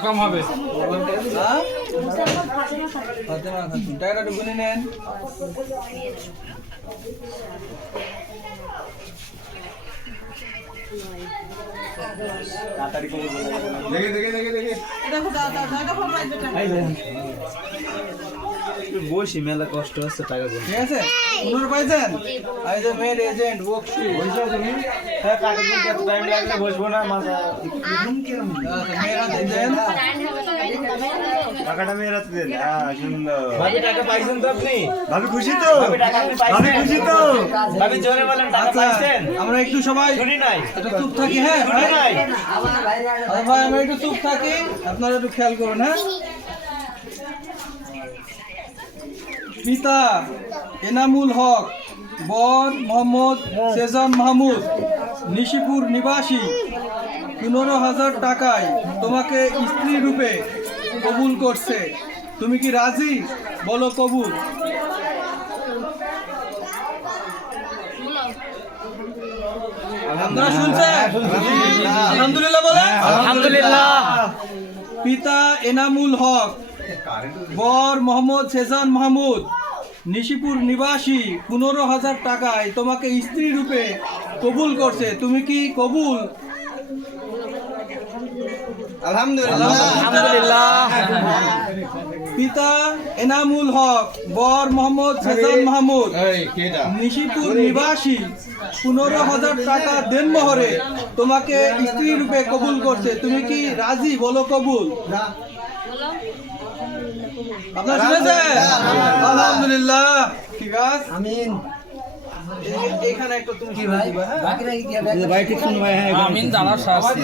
কম হবে। হ্যাঁ? টাকাটা গুনে নেন দেখে দেখে দেখে দেখে। বসি মেলা কষ্ট হচ্ছে টাকা গুলো ঠিক আছে? পনেরো পাইছেন? এই যে মেয়ের এজেন্ট বকশি হ্যাঁ টাকা গুনতে এত টাইম লাগলে বসবো না মাথা মেয়ের দেন। টাকাটা মেয়ের হাতে দেন। হ্যাঁ সুন্দর। ভাবি টাকা পাইছেন তো আপনি? ভাবি খুশি তো? ভাবি টাকা আপনি পাইছেন? ভাবি খুশি তো? ভাবি জোরে বলেন টাকা আচ্ছা পাইছেন? আমরা একটু সবাই শুনি নাই। একটু চুপ থাকি হ্যাঁ? শুনি নাই। ভাই আমরা একটু চুপ থাকি। আপনারা একটু খেয়াল করুন হ্যাঁ? পিতা এনামুল হক বর মোহাম্মদ সেজান মাহমুদ নিশিপুর নিবাসী পনেরো হাজার টাকায় তোমাকে স্ত্রী রূপে কবুল করছে। তুমি কি রাজি? বলো কবুল। আলহামদুলিল্লাহ। পিতা এনামুল হক বর মোহাম্মদ সেজান মাহমুদ নিশিপুর নিবাসী পনেরো হাজার টাকায় তোমাকে স্ত্রী রূপে কবুল করছে। তুমি কি কবুল? আলহামদুলিল্লাহ। পিতা এনামুল হক বর মোহাম্মদ সেজান মাহমুদ নিশিপুর নিবাসী পনেরো হাজার টাকা দেনমোহরে তোমাকে স্ত্রী রূপে কবুল করছে। তুমি কি রাজি? বলো কবুল। আপনারা শুনেছেন? আলহামদুলিল্লাহ। ঠিক আছে আমিন। এখানে একটা তুমি কি ভাই? ভাই ঠিক ভাই? হ্যাঁ আমিন শাস্তি।